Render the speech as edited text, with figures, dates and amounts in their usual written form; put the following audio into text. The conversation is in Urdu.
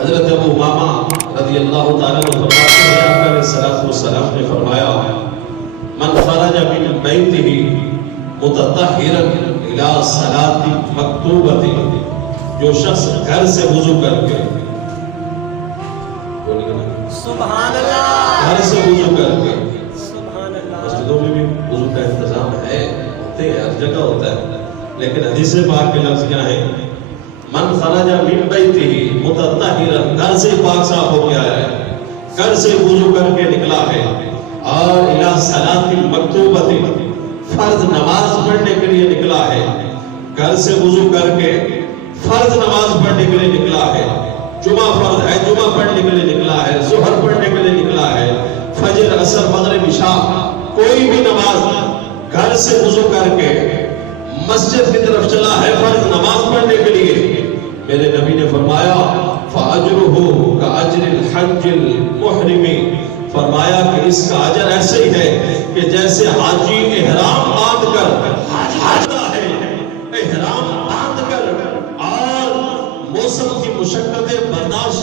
حضرت ابو امامہ رضی اللہ تعالیٰ عنہ فرماتے ہیں آپ علیہ الصلوۃ والسلام نے فرمایا من خرج من بیتہ متطہرا الی صلاۃ مکتوبۃ، جو شخص گھر سے وضو کر کے، سبحان اللہ، گھر سے وضو کر کے، سبحان اللہ، مسجدوں میں بھی وضو کا انتظام ہے، ہوتے ہیں، ہر جگہ ہوتا ہے، لیکن حدیث پاک کے لفظ کیا ہیں؟ من خرج من بیتہ متطہرا، گھر سے پاک صاف ہو کے آیا ہے، گھر سے وضو کر کے نکلا ہے، اور الی صلاۃ مکتوبۃ، فرض نماز پڑھنے کے لیے نکلا ہے، گھر سے وضو کر کے فرض نماز پڑھنے کے لیے نکلا ہے، جمعہ فرض ہے، جمعہ پڑھنے کے لیے نکلا ہے، ظہر پڑھنے کے لیے نکلا ہے، فجر، عصر، مغرب، عشاء، کوئی بھی نماز گھر سے وضو کر کے مسجد کی طرف چلا ہے فرض نماز پڑھنے کے لیے، میرے نبی نے فرمایا فَأَجْرُهُ كَأَجْرِ الْحَجِّ الْمُحْرِمِ، فرمایا کہ اس کا اجر ایسے ہی ہے کہ جیسے حاجی احرام باندھ کر حاجتا ہے، احرام باندھ کر اور موسم کی مشقتیں برداشت